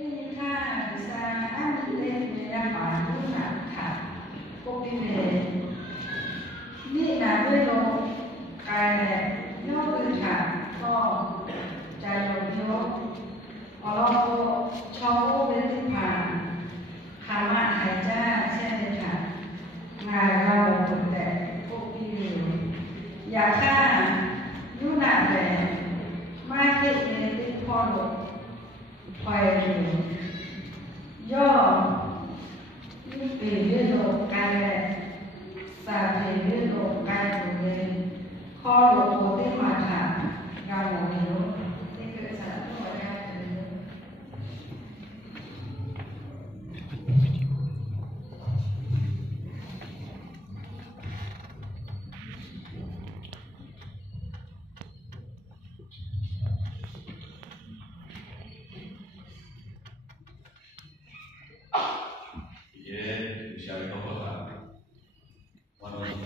Pilihan bisa ambil yang baru nak cô đi về nghĩ là bây giờ cái này nó từ thả cho trái đầu thiếu ở đó cháu bên thứ phản hàm hạn hải cha xem về thả ngài ra một thực tế cô đi về giả kha lúc nào về mai thị đến tinh kho độ hoài do vì biết độ cái này xả thì biết độ cái của mình kho độ của tinh mà thả ra một điều thì cứ xả nó ra Shall we talk about one of the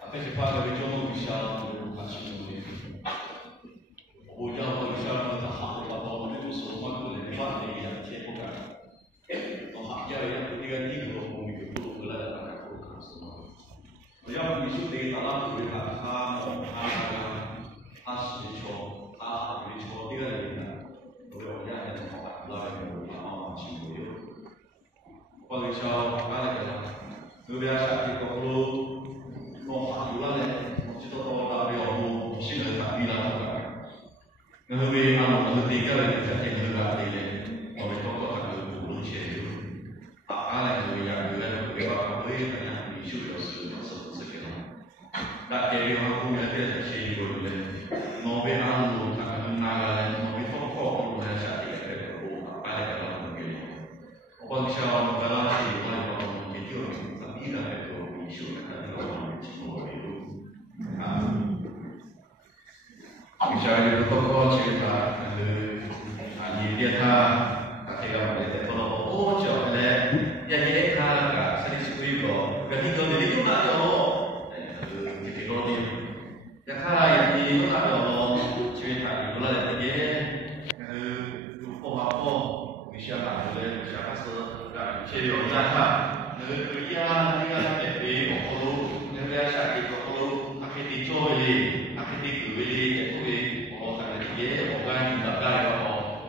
apa sih pak dari jono bisa berkasih ini ujar bisa kita hak atau itu semua itu lebih banyak yang cekok kan atau haknya yang ketiga kalau mungkin itu boleh ada kalau semua yang bisa di dalam berita ham has itu ha itu tiga ini boleh ya ada apa lain Kalau jauh ada kan, biasa di Koplo, mau haluan ya, kita tahu tak ada orang mesti ada di dalam kan. Kemudian anak ketiga lagi jadi negara ini, kalau itu kok ada belum siap. Apa lagi yang berapa kali kan isu yang sekitar. Tak jadi aku yang ada siap dulu. Novel anu tak mengenal, novel pokok dulu yang saya tidak apa ada dalam begini. Kalau jauh Misalnya tokoh cerita di dia ketika mereka kalau jauh yang dia kalau sering sekali ketika dia itu ada ketika dia yang kalau yang dia ada cerita itu lah dia apa misalnya misalnya sejarah dia kalau dia sakit kalau akhir dicoba akhir dikuili orang tidak ada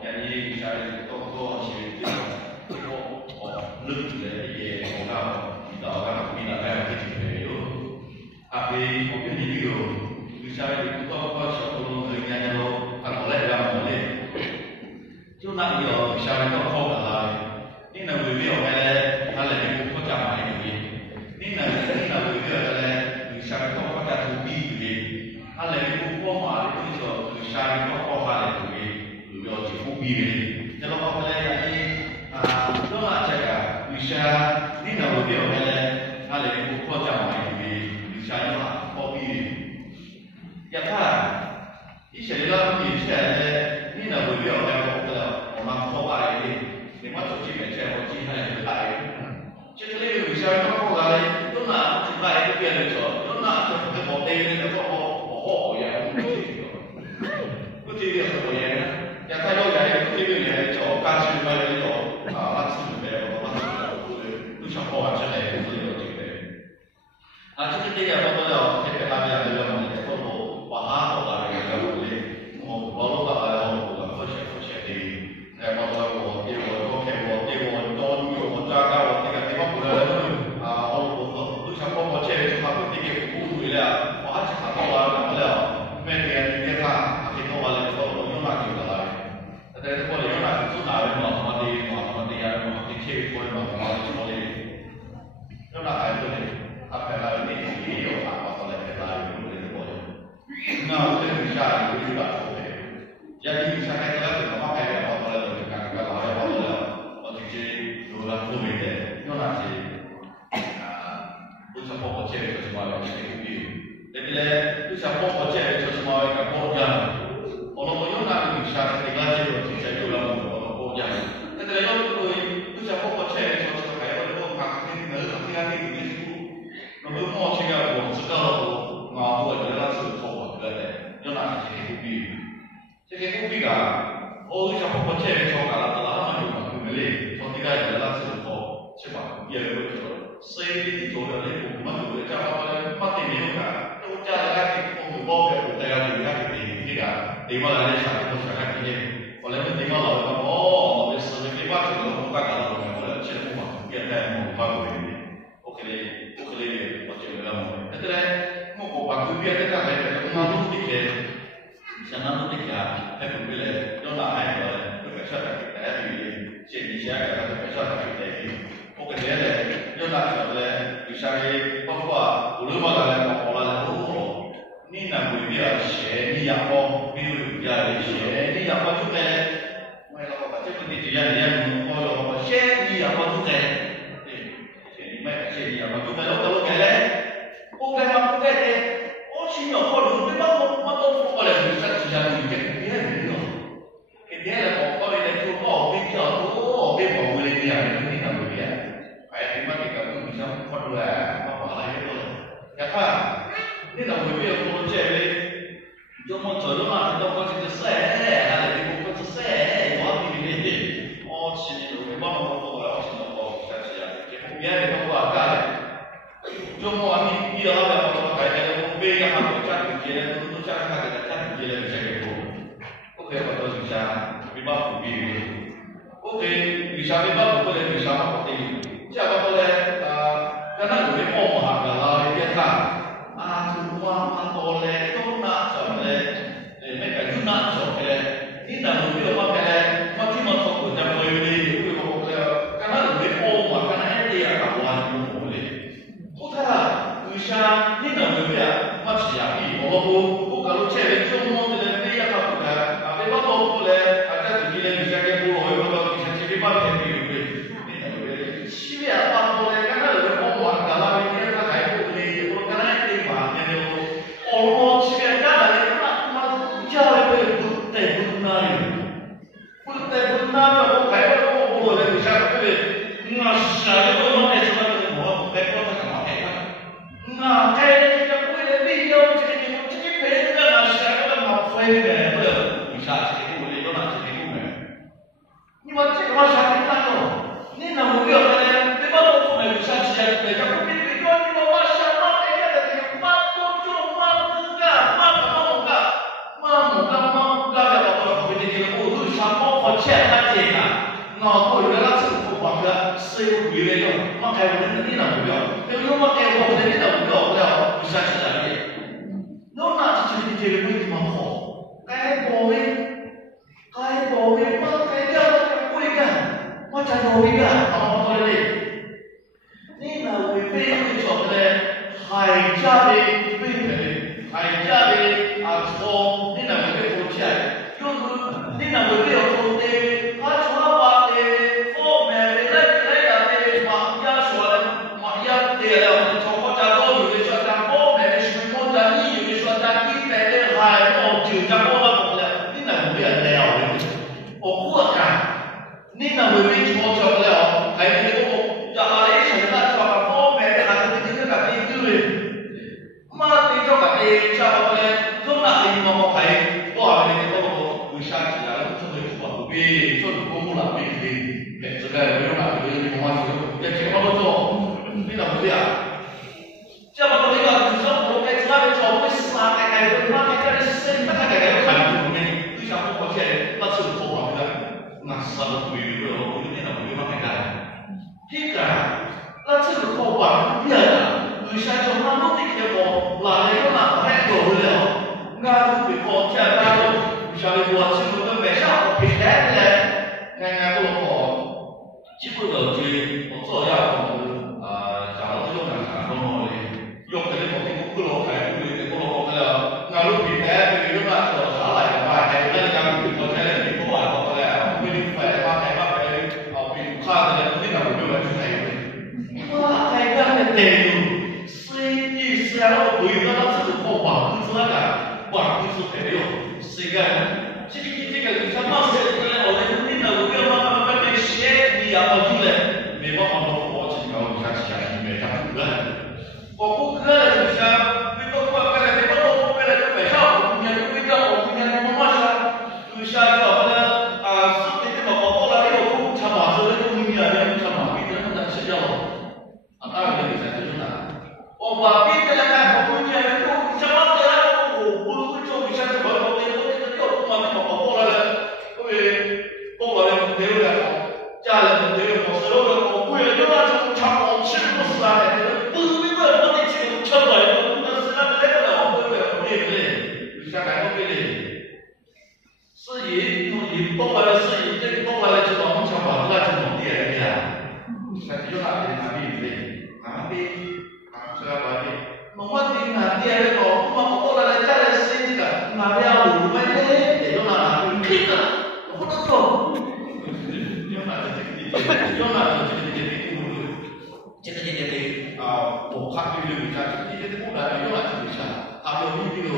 yang ini misalnya toko cerita lebih dari orang tidak ada itu tapi mungkin itu misalnya toko sebelum kerjanya lo kalau lewat boleh cuma dia misalnya toko lah ini nak beli orang ada yang bukan macam ini nak beli orang misalnya toko ada tubi beli ada yang bukan macam itu misalnya toko Kalau kau melihat ini, lo nak cakap bisa ni nak beri orang hal yang bukan macam ini, misalnya kopi. Ya kan? Istilah dalam istilah ni nak beri orang kopi ini, ni macam cakap cakap cakap yang berbalik. Jadi misalnya kau lagi, lo nak cakap itu biar betul, lo nak cakap kopi ini tu oh ya, betul dia tu ya. Ya kalau dari itu dia jauh kasih mereka jauh, langsung mereka langsung tu siapa aja yang itu juga. Aja kita ya betul kita ada dalam ini kalau paham orang yang boleh mau baru tak ada orang boleh di. Saya mahu dia don yo jaga orang kita tidak boleh orang tu siapa macam itu aku tiga buku dia, aja apa orang boleh. Mereka dia kita orang kalau orang macam Tapi kalau yang nak tu nak mati yang cek pun mati boleh. Yang nak itu ni, apa lagi ni dia apa boleh lagi boleh. Nah, itu bisa juga boleh. Jadi misalnya kalau apa yang apa boleh dengan kalau apa boleh, mesti cek dua lebih deh. Yang nak cek, usaha pokok cek itu semua yang cek itu. Jadi le, usaha pokok cek itu semua yang pokoknya. Kalau yang nak misalnya tinggal cek Tapi kalau tu siapa pun cek, so kayak orang makan ni, nanti ni tu, nampak mau cek apa, sedar ngau buat jelas tu tahu ada. Yang nak cek kopi, kan? 我想我这边从哪到哪嘛有嘛，对不对？从这个人那时候去嘛，也会做，所以你做了那个嘛，对不对？叫我们嘛对没有噶，都叫大家去我们包表，大家就要去那个地方来想，都想看这些。后来我们地方老人讲，哦，这是没办法，这个我干搞到后来，其实我嘛，现在我发过来的，我可以，我觉得嘛，但是呢，我把这边这个还是我们努力的。相当努力啊！在准备嘞，用哪海个会比较大的代表，建立起来个会比较大的代表。我感觉嘞，用哪个嘞，有啥个包括无论嘛来讲，好了，哦，你那会比较学，你阳光比如比较学，你阳光就该，我老把这个你这样我老学，你阳光就该，对，你买学你阳光就该，我该嘞，我该嘛不该的，我去要考虑，对吧？我都过来，我啥时间就给别人了，给别人我考虑来做好，比较多，别跑回来这样的，你那不对，哎，你妈这个东西想考虑来，妈麻了一个，你看，你那会别做这类，就么做了嘛，你到过去就晒，还得给我去晒，我比你的，我去你都没帮我做了，我现在我啥时间，给别人都我干的。就我你要不要我改改我背下我家里接都家下给他家里接了这个我可以把它留下没办法比我可以留下没办法不能留下我的这样的呢刚才我们梦哈的啦你看啊就我多嘞都拿走嘞那个就拿走嘞你那没有话嘞我听我说过的没有的会我了刚才我们梦嘛刚才那样搞完就好嘞为啥你那边啊？我是啊，我搞到这里中国的那样好的，啊，别把我过来，啊，这自己的你像给我，我你像这边把钱给对不对？你那边七月把过来，刚才我玩的那边那还不对，我刚才对嘛，那个我七月刚来的，妈家里边不带不哪里，不带不哪里，我还要我来你像对不对？那下一个我还是那个我还搞他干嘛？那这个为了利用这个别人的想要嘛非的不了，你啥这个为了有哪这个没？你把这个嘛想你那个，你那目标呢？你把我做来啥子呀？人家不比你多，你把想嘛这个的，嘛多做嘛不干，嘛不干的，我回去这个我都想包括钱他这个，那我原来是不管的，是有规律的，嘛开我的你那目标，有嘛开我的你那目标不了，不想起来的。侬那是这个为什么好？该保卫，嘛该叫他会干，嘛才保卫干，好好的嘞。你那为非会做的嘞，海家的非的，海家的错，你那为做起来，就是你那为要做的，错话的，方面的来的，嘛呀说的，嘛呀对了，从我家都有的说的方面的，什么的你有的说的一百的海哦，就这么了不了，你那为了的，我过干，你那为错做不了，还有我要把那些那做个方面的，还是这个个对不对？嘛对做个对，做个嘞，做那里我还多少年我为啥子啊？做的不比做公务了比比，这个不用了，这个我说要结婚都做，你那不对啊？这么多这个你说我该知道的做会死啊，该那该这里生，那该看不懂的，你想我过去那是错了的，那什么不有的，我有点那不有嘛该干，这个那这个好办不了的，为啥就那么的结果，哪里有哪还做不了？那会好天大都像我这个都没想过平台的，俺不好，基本上就我做下我假如这种啥都好的，用这个我不老开，不有的不老开了，俺们平台对于那做啥来的话，还有那个我现在你不玩好了，为你买嘛买嘛买，比看的那个没有去买的，哇，太干的得了，谁第三我回到那这个好网子那个。哇，你说对了，这个你像那些人，我们你那个慢慢写，你也不出来，没办法，我只要你像其他人没啥不干，我不干了，就像你都过干了，你不干了就没啥，我今年就没干，我今年我妈说，就像叫我呢，留下来后面的，是以多来的是以这个多来的这种我们想把这种地来的呀，但是用哪里哪里的，哪里这个哪里，我们定哪地那个，我们多来的家来是这个，哪里要路没的，得用哪里去的，我不懂，用哪里这个，用哪里这个我看对对，像这些不来用哪里去啊？他有一个。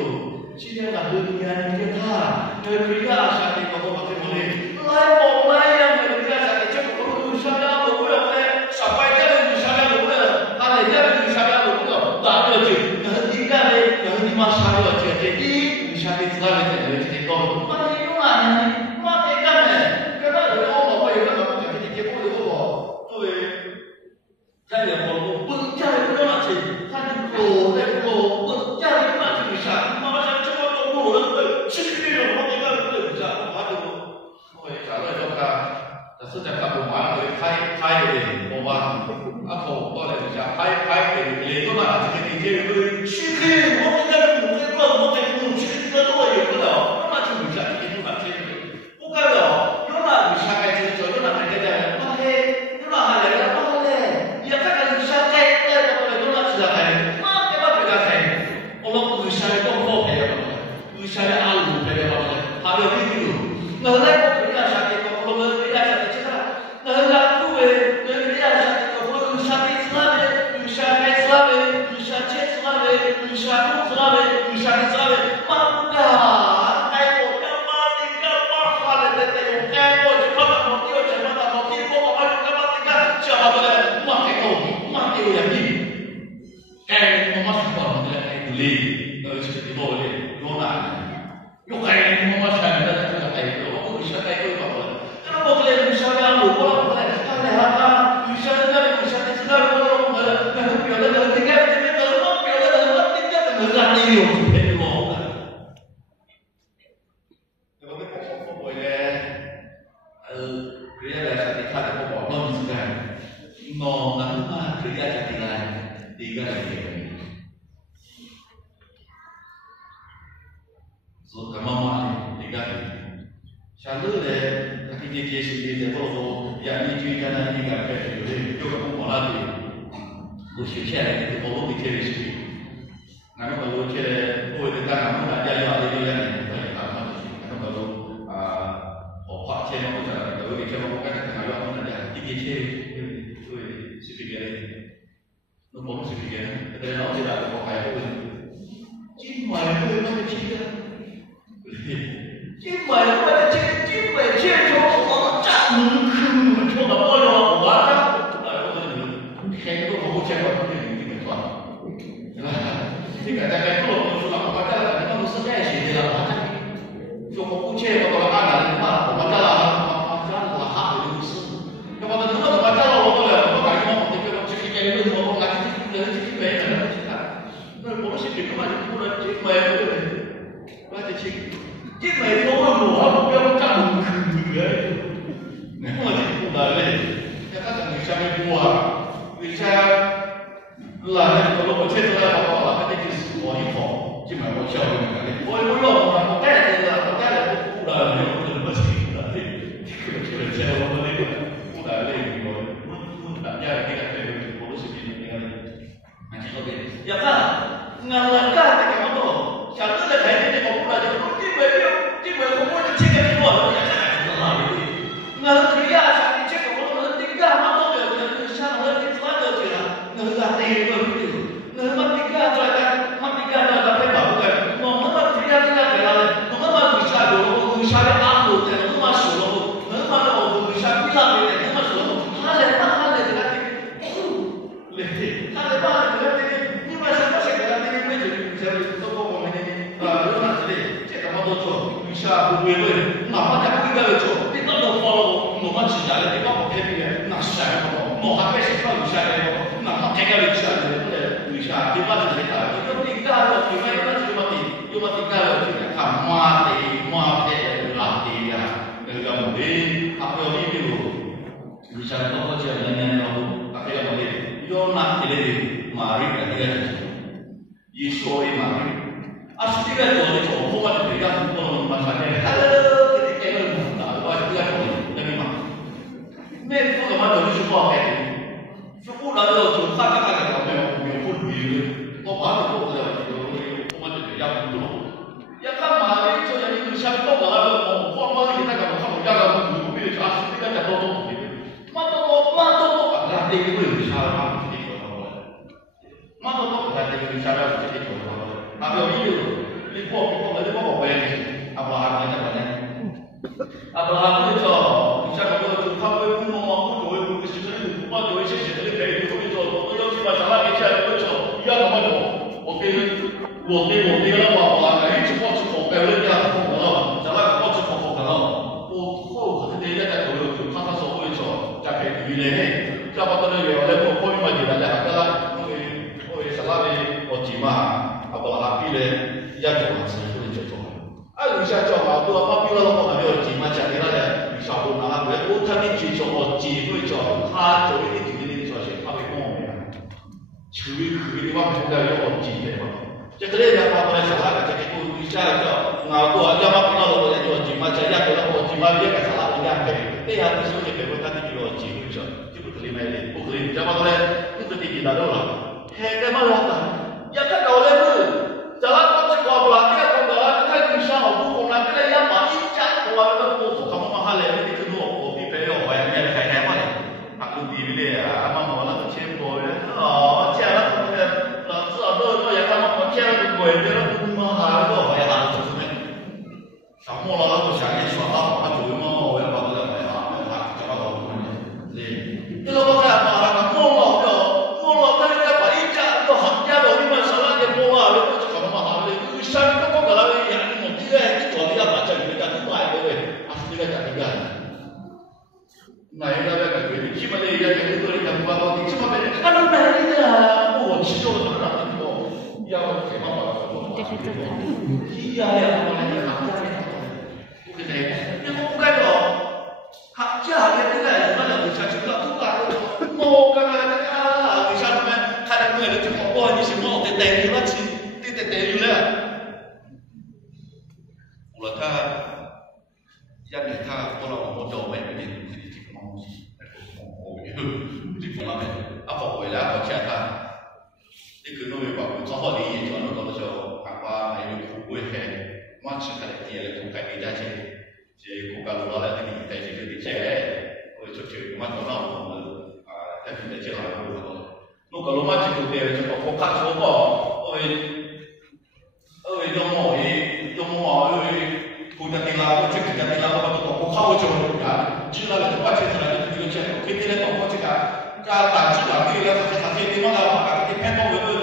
今天咱们今天你看，那个人家啥的，我们这里来不来呀？人家啥的，这个我们商量不了嘞，上班家的商量不了，他人家的商量不了，咱们就那人家的，那你妈商量这你商量出来的这个，妈的用哪呢？妈的干咩？跟那人我们有那个这结果的不？对，咱也不家里不用那钱，他就不在不家里那就啥，妈。是这种我们那个讲，我就我讲了这个，但是在他们玩的开的，我吧，头过来一下，开的，那个嘛，这个去开，我们那不会乱，我在不去那多有不了，那就不下，这个不干了，有那不下开始做，有那那个，妈嘿，有那还来了，妈嘞，也看看下开，有那是来，妈给我别个开，我们不下来都好赔了。saya alu pada orang ada video ngelak kerja sakit kalau kerja sakit cakap ngelak tu kerja sakit kalau sakit selalu sakit selalu sakit selalu sakit selalu sakit selalu maka kayak orang mati kapal hal itu kayak orang cakap mati orang cakap mati orang cakap siapa boleh mati yang ni kayak memasak orang kayak beli seperti boleh Yona有海人我选的这个海人，我不是海人吧？那我这里有小两路，我来他来他有小两路，有小的知道我表的人，你看这边人我表的人，我你看怎么让你有陪我？这个我回来，人家来啥的，他的我报你是干，我那嘛人家家的来，第一个来的。So kamama ni ligat. Shalur le takini dia sini dia bawa yang ni juga kan ni kan kerja juga pun malah dia. Usia dia itu bawa di kerja sini. Nama bawa kerja, oh dia kan nama dia yang ada dia ni. Nama bawa opak kerja bawa kerja, bawa kerja bawa kerja nama dia mana dia di kerja, tu sepikiran. Nombor sepikiran. Kita nak cerita apa kaya tu. Cuma yang tu macam cerita. 今晚我的这个今晚接受我战坑，说的我要我这，开个头见过这个是吧？对吧？这个大概做我说了，我这了，他们是爱学的了，说我不见过俺俩的话，我这了，我这了哈的就是，要不然他们我这了我了，我感觉我这个这个为什么我感觉这个没人去看，那我们是这个嘛，就不能这没有人，我这去。因为我们不要干苦的，我就不能嘞。那他等于下面播啊，为啥？来，我接出来好了，他就是我一跑，基本我笑的那个，我用我带着了，我带着不了，我听了，这个钱我们那个不来嘞，我大家那个我是比那个，还是那个，要看，我干这个么多，想这个台面我不来就。基本我们这个是我们也是孩子嘛，那对呀，像你这个我们这个嘛都有，像我们这穿的这个，那个那个不对，那么这个做的，他这个做的配合不对，我们这个这个对了，我们为啥有为啥的安路的，我们说了，我们为啥比那边的，我们说了，他来这个，他来这个，你们什么时候给他这个位置，这都我们的有哪之类，这个我都做。下不归位，哪怕在归位做，你到时候我们起来了，你把我这边那晒了，我还没是靠你下来了，那他这个起来了，不能为啥？你把这个打，你都顶干了，你们有那什么的，有么顶干了，就看马的拉的呀，那个么的，他不要你的，为啥？我讲人家喽，他这个么的，有那这类马瑞的那个，一说的马瑞，啊，是这个做的错误。定会有差的，他们这个好了。妈都不在这个下边这个好了，他有意思，你过我不愿意，阿布拉罕在哪里？阿布拉罕做，你像我做他会不忙，不做不是不做做一些事情，可以不会做，我有去把啥来给钱不做，一样怎么做？我给了我一直过去口碑了，这样口了，啥来过去口了，我后头这些在头有他说会做，加给鱼嘞，加把这个有嘞，我可以买进来了，个啦，我啥来的我几嘛，阿布拉罕比嘞，一做还是不能做做。有些做嘛，都把比了我还没有几嘛，讲的那个小路啊，我他们去做，我几会做，他做一点点做些，他会跟我们。处于佢哋話唔夠有個字嘅嘛，即係嗰啲人話我哋查下嘅，即係佢會寫就咬過一蚊邊度攞個字嘛，就一個個字嘛，一個查下人家嘅，呢下佢少啲嘅，佢睇啲個字會做，即係佢哋咩咧？佢哋就話我哋呢個字見到啦，係嘅嘛啦，一睇到咧佢就話我識話話呢一個就話睇佢上學不好啦，跟住一買一隻我話個個咁樣下嚟，呢啲佢都我必俾我係咩係咩嘛嚟，阿公啲咧啊，阿媽我那個錢多咧，哦。这样的鬼的那不嘛还不好呀？就是那上末了，我想一说啊，他主要嘛我也把这个买啊，他这个我对，这个我看嘛，那个末了，他那个把一家都行家的，你们上那个末了，你不是搞嘛好的，你山都搞了，你呀，你这个你做的要把这里面的都买对不对？还是这个讲这个，买那个鬼，起码得要给很多人讲不到，你起码得，他能买那个，我吃肉的那很多。要给妈妈说，一样呀，我来讲，不给谁，你不该做，他这行业这个什么的，为啥就到都干了？我干了这个，为啥他们看到我的就说，哇，你是我的代理了，你的代理了。我了他，要给他过了我做外面的这个东西，我这个那边，啊，不回来我见他。这个农业保护做好的研究，那个就看qua还有土贵黑，我吃开的地了，土改的价钱，这国家落来的地，在这个地界，我就去我做到我们在地的这行业做到，那个罗马这个地了，就把国家说过，因为用毛，国家地啦，这个地啦，我们都国家我就呀，知道了，我这次来就有钱，肯定来搞我这个，加大质量对了，他地方了，他偏到我会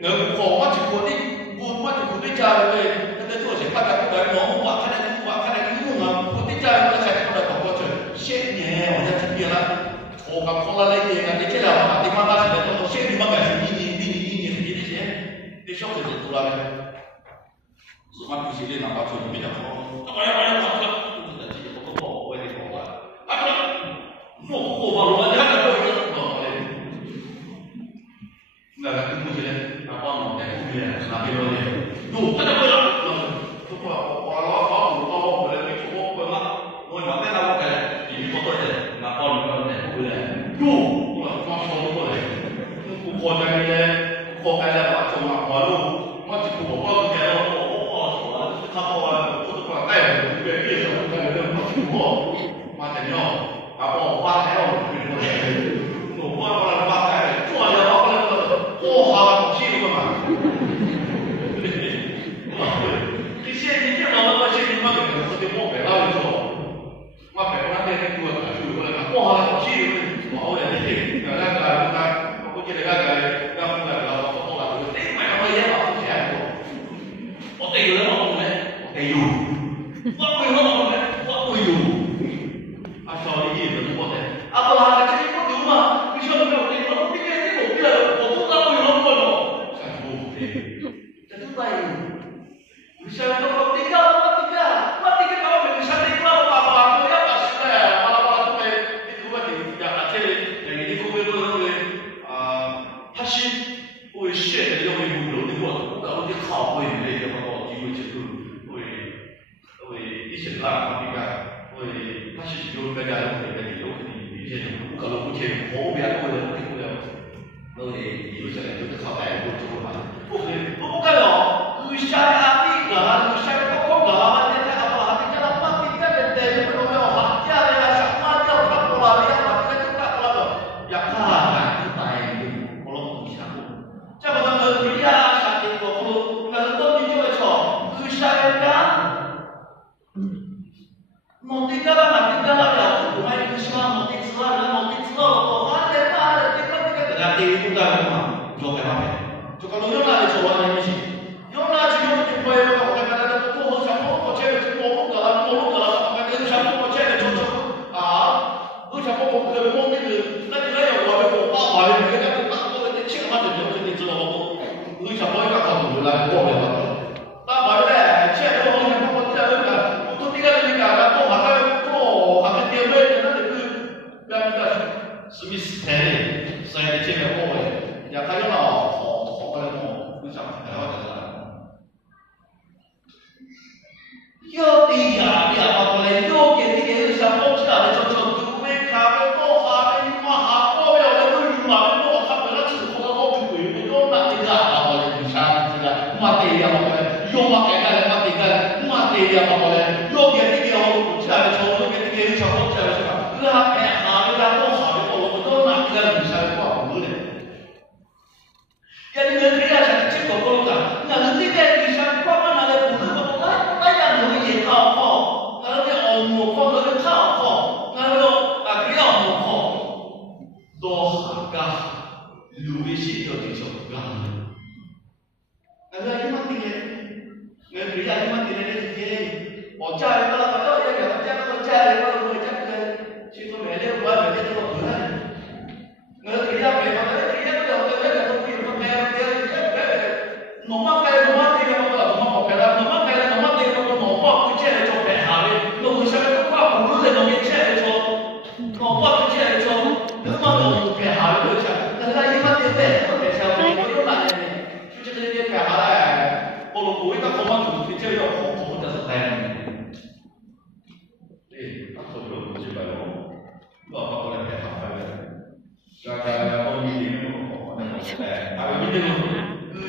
能好我就肯定，我就肯定家里那个做些，大家不管农话，看来用啊，肯定家里那才不能搞过去。现年我在这边了，我刚过来那点，你这两把地方拿起来，都现地方改成一年这些，这小孩子出来了，是嘛？必须得拿把手比较好。哎呀，就是在这个不好，我也得搞啊。啊，我不好吧？我家的都是好的。那个目前那帮忙在后面那边了，有他就不要，就说我回来没出我回来，我原来那我给你做多少那帮你回来，有我说的过来，我过来呢，过来了把从马路，我就我过来了，我他把我都把带回去，别什么那个我妈怎样，把我花开了，我花过来花开，做了。我好辛苦嘛！你现在这老百姓，你妈给我的我白了说，我白了那天给我打出过来，我好辛苦，我也是，我记得那个要不然我说了，你买我也老不钱我得有人老没，我得有，我有，啊，少的意思我得，啊不啦，这些不牛嘛，你说没有？我这个这个我不知道。Misalnya kalau tiga, kalau misalnya tiga apa tu ya pasti malam tu itu buat tidak ada yang ini kau boleh hasil, boleh share yang boleh buat itu kalau dia kau boleh dia kalau dia boleh itu boleh diselah mereka boleh hasil jual kerja boleh di sini kalau bukan kau biar boleh有些人就是靠摆布做嘛，不可能，有些阿弟个，有些不空个，我现在阿爸阿弟叫他妈逼着人家，有没有好家的呀？什么叫他过来呀？把这个 Ishakan Motikala natikala ya kumai kusma motikala to hale tika berarti itu dah rumah jo kenapa jo kalau yo na jo wan ni yo na ji yo ti poe ko ka kana to ho sa ko che mo kala ka ni sa ko che jo bu sa ko ko mo ni na ti la yo wa ko pa ba ni ka ta ko ni chi ma de yo ni zo ko bu sa ko ka ka bu la ko ba ta ba de che do ho sa ko che ka to ti ka ni ka to ha ka to ha ka ti we na de ku ya ni ka Smith Terry 在这个部位，也他用了好个么，为啥还要这个？有的呀，把过来有给这个小包起来，就准备咖啡多哈，你妈哈包了，那个鱼嘛，我看不了吃，我好贵，我就拿这个把过来，你想这个，妈的呀，把过来，有嘛给个，妈的个，妈的呀，把过来，有给这个好起来，就有给这个小包起来是吧？那哎哈，那多好的，我都拿这个你想。Jadi negara saya cakap kalau tak, nanti dia bisa kau mana ada buku apa yang mau dia kau, kalau dia omong kau kalau kau, kalau dia omong kau, doa kah, luwesi tu disokkan. Negara mati le, negara mati le dia, ocak kalau dia kata ocak kalau dia cakap, siapa mele buat mele tu bukan. Negara memang dia tu Nomor kaya dia nomor kaya nomor dia nomor kerja itu behari, nomor saya tu apa perlu le nomor kerja itu, nomor kerja itu, nomor behari tu saja. Kalau iman dia kerja itu nak ni, jadi dia behari, kalau kau itu kau kerja itu kau dah selesai. Apa tu kerja baru, apa boleh behari? Jangan kau ni kau nak selesai. Apa ni?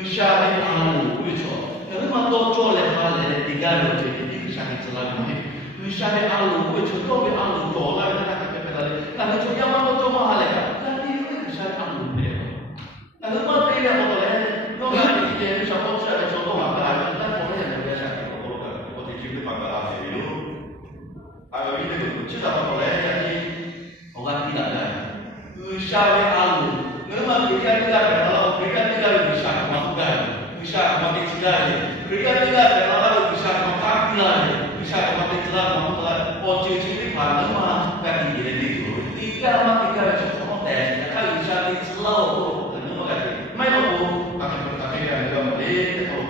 Usaha alu, betul. Kalau mahu jual hal tiga ratus jadi usaha selalu ni. Usaha alu, betul. Kau alu dolar nak kita pelajari. Kalau cuma mahu jual mahal nanti usaha alu ni. Kalau mahu beli apa boleh? Kau nak dia siapa usaha contoh apa? Kita boleh yang biasa kita boleh. Kau tidak pakai apa itu. Kalau ini kita apa boleh? Jadi orang tidak ada. Usaha alu. Memang kita tidak berlalu. Kita tidak bisa. Bisa mati sekali. Kerja tidak berlalu bisa makan lagi. Bisa mati sekali makan. Oh cuci panas mah kan dia itu. Tiga mati kerja semua tes. Kalau bisa di slow, itu macam. Mana pun akan berkata yang kembali atau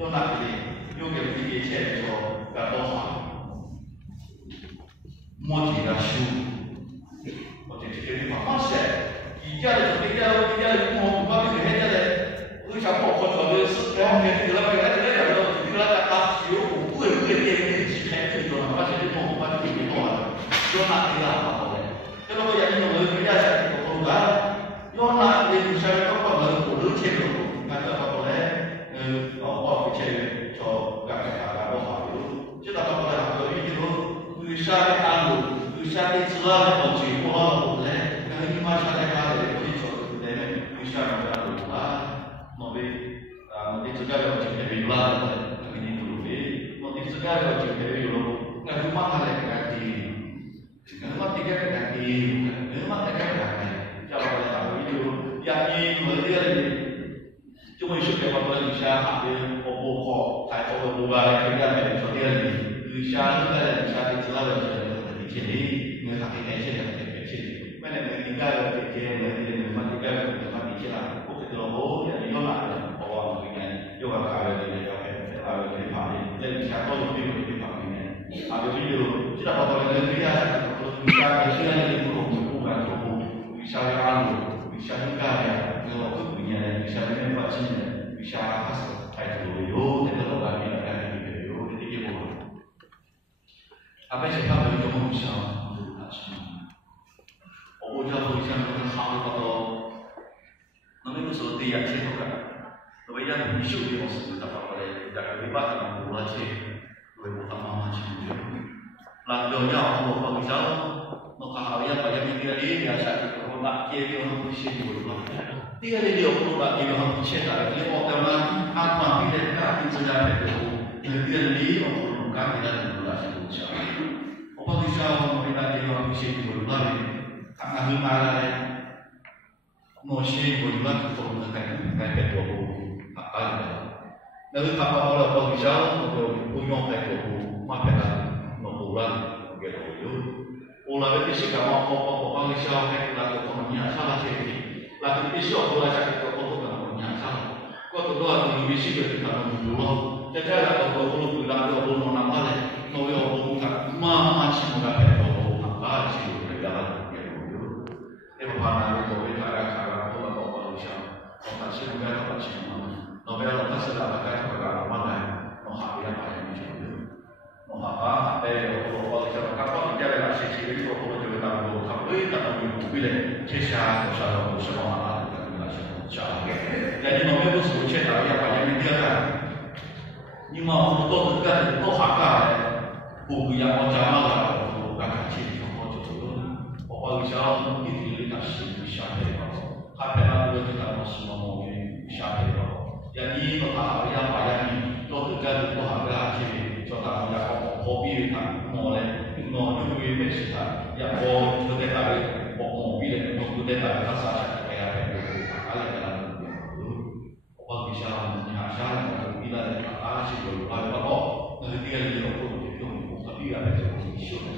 yang nak beli, yang beli cek so berdoa. Motivasi. Motivasi apa sih? Tiga mau bagi kerja le. 为啥不好做的是两天你了，本来这个样子，你了在打球，不会点几天就做了，把这个弄把这个弄了，有哪里啊？好的，这个我也是我人家在这个公干，有哪里不晓得搞不能不能切入，那个好嘞，我不切入，就干啥干不好就，知道搞不了，所以就为啥的干路，为啥的知道的好去不好嘞，那你妈啥的干的，我就说对嘞，为啥的干路啊？ motif segala macam dari luar ini dulu motif segala macam dari dulu nggak cuma hal yang ganti nggak cuma tiga ganti nggak cuma tiga ganti siapa boleh tahu itu yang ini dia ini cuma isu yang boleh bisa ambil pokok kayak pokok bunga yang kita ambil dia ini bisa kita bisa dicelah dari di sini nggak pakai aja yang pakai sini mana yang tinggal di sini yang memang tinggal di sini lah bukan di lobo yang di mana又把卡了这个要给给法律，那你想多有没有这个法律呢？啊，就是有，知道好多人对呀，说现在这个不管做不，为啥要安路，为啥要干呀？那我不年，为啥没发展呢？为啥还是还是有那个老板面的干的有的这些不好。啊，而且他们有梦想，那是我不知道梦想可能好的到，那么有时候对呀，接受感。 Tapi yang isu di masa kita pakai jaga libat dengan bola sih, lebih utama macam itu. Lagunya aku kalau misal, nak kahwin banyak media ini biasa kalau nak kiri orang pusing dulu. Dia dia kalau nak kiri orang pusing tak, dia mau kemana? Apa tidak nak dijaga itu? Kemudian di bukan tidak regulasi bocah. Apa bisa mereka di dalam misi berubah? Karena himara mesti berubah untuk menekan kedua apa? Lalu apa apa bisa untuk punya kedua apa mengulang gitu. Ulah itu sih kalau apa bisa kita punya salah sih. Lalu itu kalau saya kita punya salah. Kau tu doa tu misi kita dulu. Jadi ada 20 bulan 26 kali, no yo bukan mama sih muda itu apa sih berjalan gitu. Dia mana itu cara apa bisa. Kalau sih muda apa sih mama. No veo lo pasa la vaca para la mala, no había para mí sih. No apa, pero kalau kita kapal dia ada sih itu kalau kita tahu kapal kita tahu mobil, cesa cosa lo semua ada jadi no veo su ceta ya para mí dia kan. Nhưng mà một tôi thực ra tôi học cả buku yang mau jamal lah untuk kakak ciri mau coba apa bisa utilitas bisa apa karena dua kita masih mau bisa apa jadi total yang banyak ni tôi thực ra tôi học cả ciri total yang hobi kan mulai nunggu besar yang mau kita tahu mau mobil nunggu kita tahu rasa kayak apa kali dalam apa bisa menyasar bila así lo va a nanti dia lo puedo tapi a veces